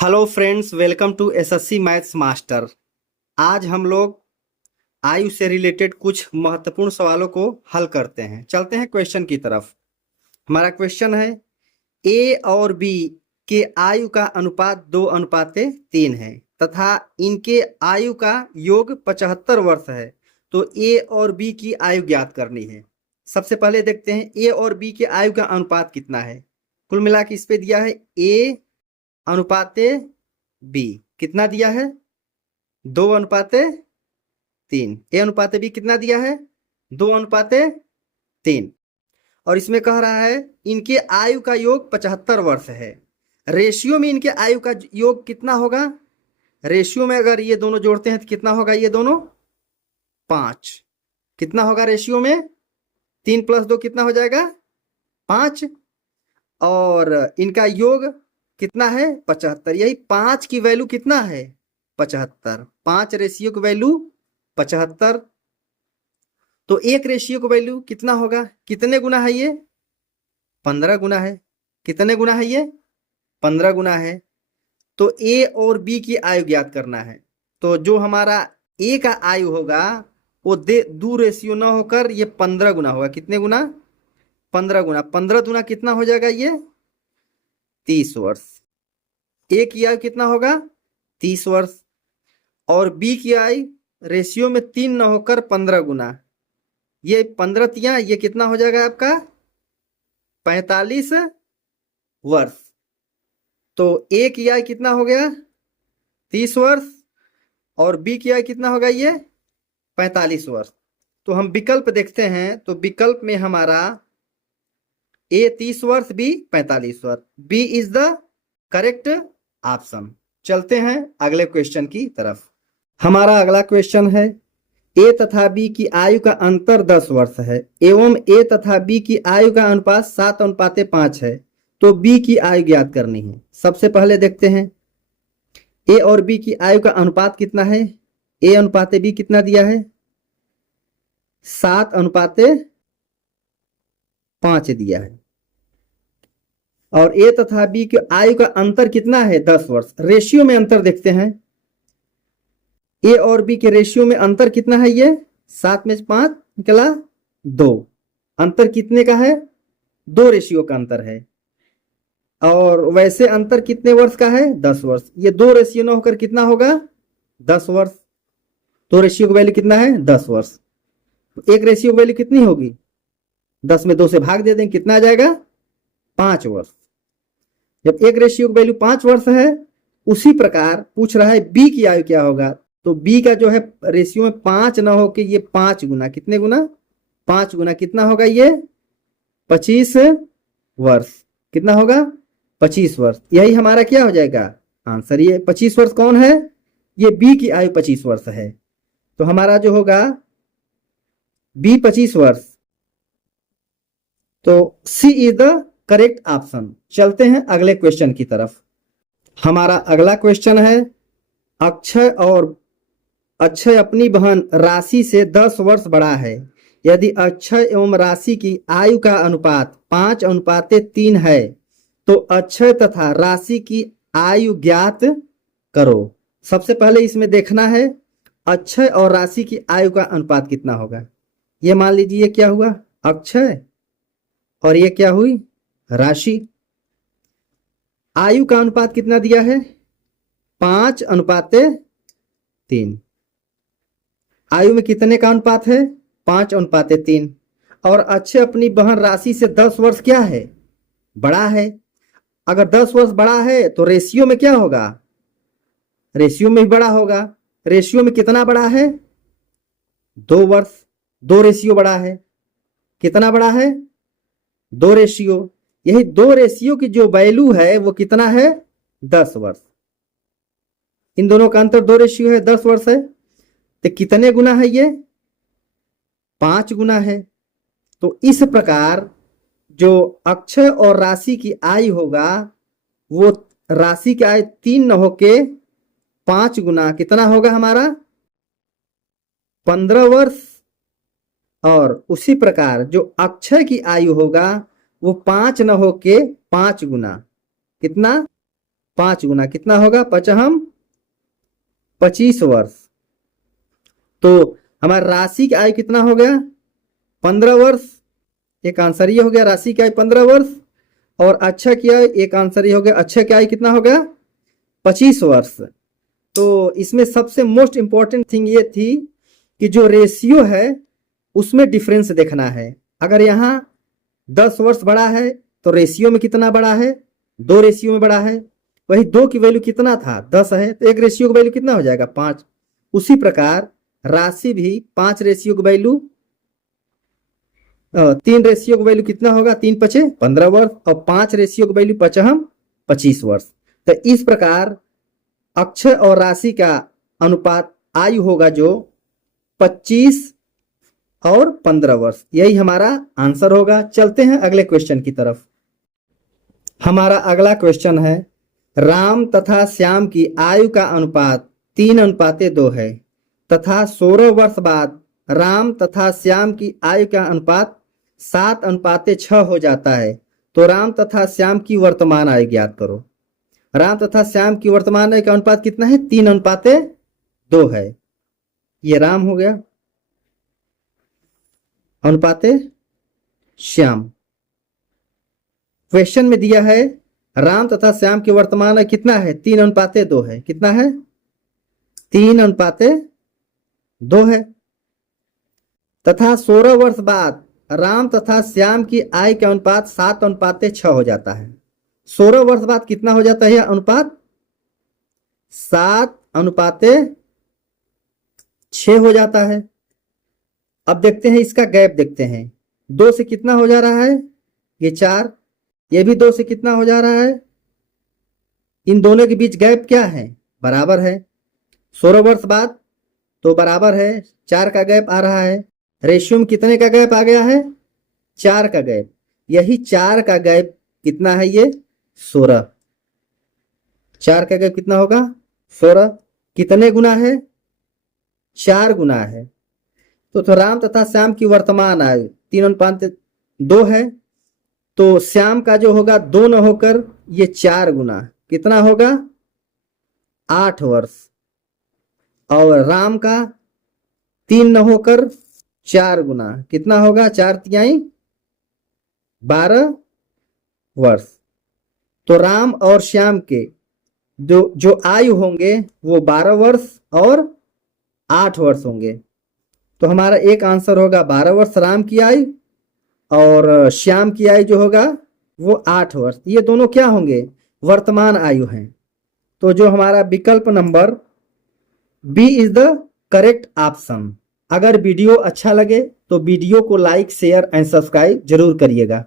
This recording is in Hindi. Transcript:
Hello friends, welcome to SSC maths master. आज हम लोग आयु से रिलेटेड कुछ महत्वपूर्ण सवालों को हल करते हैं। चलते हैं क्वेश्चन की तरफ। हमारा क्वेश्चन है, ए और बी के आयु का अनुपात 2:3 है तथा इनके आयु का योग 75 वर्ष है। तो ए और बी की आयु ज्ञात करनी है। सबसे पहले देखते हैं ए और बी के आयु का अनुपात कितना है। कुल मिला के इस पे दिया है ए अनुपाते बी। कितना दिया है? 2:3। ए अनुपाते बी कितना दिया है? 2:3। और इसमें कह रहा है इनके आयु का योग 75 वर्ष है। रेशियो में इनके आयु का योग कितना होगा? रेशियो में अगर ये दोनों जोड़ते हैं तो कितना होगा? ये दोनों 5। कितना होगा रेशियो में? 3 + 2 कितना हो जाएगा? 5। और इनका योग कितना है? 75। यही 5 की वैल्यू कितना है? 75। 5 रेशियो की वैल्यू 75। तो 1 रेशियो की वैल्यू कितना होगा? कितने गुना है ये? 15 गुना है। कितने गुना है ये? 15 गुना है। तो ए और बी की आयु ज्ञात करना है। तो जो हमारा ए का आयु होगा वो 2 रेशियो न होकर ये 15 गुना होगा। कितने गुना? 15 गुना। 15 गुना कितना हो जाएगा? ये 30 वर्ष। ए की आयु कितना होगा? 30 वर्ष। और बी की आयु रेशियो में 3 न होकर 15 गुना। ये 15 तिया ये कितना हो जाएगा आपका? 45 वर्ष। तो ए की आयु कितना हो गया? 30 वर्ष। और बी की आयु कितना होगा? ये 45 वर्ष। तो हम विकल्प देखते हैं तो विकल्प में हमारा ए 30 वर्ष, बी 45 वर्ष। B is the correct option. चलते हैं अगले क्वेश्चन की तरफ। हमारा अगला क्वेश्चन है, ए तथा बी की आयु का अंतर 10 वर्ष है एवं ए तथा बी की आयु का अनुपात 7:5 है। तो बी की आयु ज्ञात करनी है। सबसे पहले देखते हैं ए और बी की आयु का अनुपात कितना है। ए अनुपाते बी कितना दिया है? 7:5 दिया है। और ए तथा बी की आयु का अंतर कितना है? 10 वर्ष। रेशियो में अंतर देखते हैं। ए और बी के रेशियो में अंतर कितना है? ये 7 में से 5 निकला 2। अंतर कितने का है? 2 रेशियो का अंतर है। और वैसे अंतर कितने वर्ष का है? 10 वर्ष। ये 2 रेशियो न होकर कितना होगा? 10 वर्ष। तो रेशियो की वैल्यू कितना है? 10 वर्ष। तो एक रेशियो की वैल्यू कितनी होगी? 10 में 2 से भाग दे दें, कितना आ जाएगा? 5 वर्ष। जब एक रेशियो की वैल्यू 5 वर्ष है, उसी प्रकार पूछ रहा है बी की आयु क्या होगा। तो बी का जो है रेशियो में 5 ना होके ये 5 गुना। कितने गुना? 5 गुना। कितना होगा? ये 25 वर्ष। कितना होगा? 25 वर्ष। यही हमारा क्या हो जाएगा? आंसर। ये 25 वर्ष कौन है? ये बी की आयु 25 वर्ष है। तो हमारा जो होगा बी 25 वर्ष। तो सी इज द करेक्ट ऑप्शन। चलते हैं अगले क्वेश्चन की तरफ। हमारा अगला क्वेश्चन है, अक्षय अपनी बहन राशि से 10 वर्ष बड़ा है। यदि अक्षय एवं राशि की आयु का अनुपात 5:3 है तो अक्षय तथा राशि की आयु ज्ञात करो। सबसे पहले इसमें देखना है अक्षय और राशि की आयु का अनुपात कितना होगा। ये मान लीजिए क्या हुआ? अक्षय। और ये क्या हुई? राशि। आयु का अनुपात कितना दिया है? 5:3। आयु में कितने का अनुपात है? 5:3। और अक्षय अपनी बहन राशि से 10 वर्ष क्या है? बड़ा है। अगर 10 वर्ष बड़ा है तो रेशियो में क्या होगा? रेशियो में भी बड़ा होगा। रेशियो में कितना बड़ा है? 2 वर्ष। 2 रेशियो बड़ा है। कितना बड़ा है? 2 रेशियो। यही 2 रेशियो की जो वैल्यू है वो कितना है? 10 वर्ष। इन दोनों का अंतर 2 रेशियो है, 10 वर्ष है। तो कितने गुना है ये? 5 गुना है। तो इस प्रकार जो अक्षय और राशि की आयु होगा वो राशि की आयु 3 न होके 5 गुना कितना होगा हमारा? 15 वर्ष। और उसी प्रकार जो अक्षय की आयु होगा वो 5 न होके 5 गुना कितना? 5 गुना, कितना होगा? 25 वर्ष। तो हमारा राशि की आयु कितना हो गया? 15 वर्ष। एक आंसर ये हो गया, राशि की आयु 15 वर्ष। और अक्षय की आयु, एक आंसर ये हो गया, अक्षय की आयु कितना हो गया? 25 वर्ष। तो इसमें सबसे मोस्ट इंपॉर्टेंट थिंग ये थी कि जो रेशियो है उसमें डिफरेंस देखना है। अगर यहाँ 10 वर्ष बड़ा है तो रेशियो में कितना बड़ा है? 2 रेशियो में बड़ा है। वही 2 की वैल्यू कितना था? 10 है, तो 1 रेशियो की वैल्यू कितना हो जाएगा? 5। उसी प्रकार राशि भी 5 रेशियो की वैल्यू, 3 रेशियो की वैल्यू कितना होगा? 3 पचे 15 वर्ष, और 5 रेशियो की वैल्यू 25 वर्ष। तो इस प्रकार अक्षर और राशि का अनुपात आयु होगा जो 25 और 15 वर्ष। यही हमारा आंसर होगा। चलते हैं अगले क्वेश्चन की तरफ। हमारा अगला क्वेश्चन है, राम तथा श्याम की आयु का अनुपात 3:2 है तथा 16 वर्ष बाद राम तथा श्याम की आयु का अनुपात 7:6 हो जाता है। तो राम तथा श्याम की वर्तमान आयु ज्ञात करो। राम तथा श्याम की वर्तमान आयु का अनुपात कितना है? 3:2 है। ये राम हो गया, अनुपाते श्याम। क्वेश्चन में दिया है राम तथा श्याम की वर्तमान आयु कितना है? 3:2 है। कितना है? 3:2 है। तथा 16 वर्ष बाद राम तथा श्याम की आयु का अनुपात 7:6 हो जाता है। 16 वर्ष बाद कितना हो जाता है यह अनुपात? 7:6 हो जाता है। अब देखते हैं इसका गैप, देखते हैं 2 से कितना हो जा रहा है? ये 4, ये भी 2 से कितना हो जा रहा है? इन दोनों के बीच गैप क्या है? बराबर है। 16 वर्ष बाद तो बराबर है, 4 का गैप आ रहा है। रेशियो में कितने का गैप आ गया है? 4 का गैप। यही 4 का गैप कितना है? ये 16। 4 का गैप कितना होगा? 16। कितने गुना है? 4 गुना है। तो राम तथा श्याम की वर्तमान आयु 3:2 है। तो श्याम का जो होगा 2 न होकर ये 4 गुना, कितना होगा? 8 वर्ष। और राम का 3 न होकर 4 गुना, कितना होगा? 4 तिहाई 12 वर्ष। तो राम और श्याम के जो आयु होंगे वो 12 वर्ष और 8 वर्ष होंगे। तो हमारा एक आंसर होगा 12 वर्ष राम की आयु, और श्याम की आयु जो होगा वो 8 वर्ष। ये दोनों क्या होंगे? वर्तमान आयु हैं। तो जो हमारा विकल्प number B is the correct option. अगर वीडियो अच्छा लगे तो वीडियो को लाइक, शेयर एंड सब्सक्राइब जरूर करिएगा।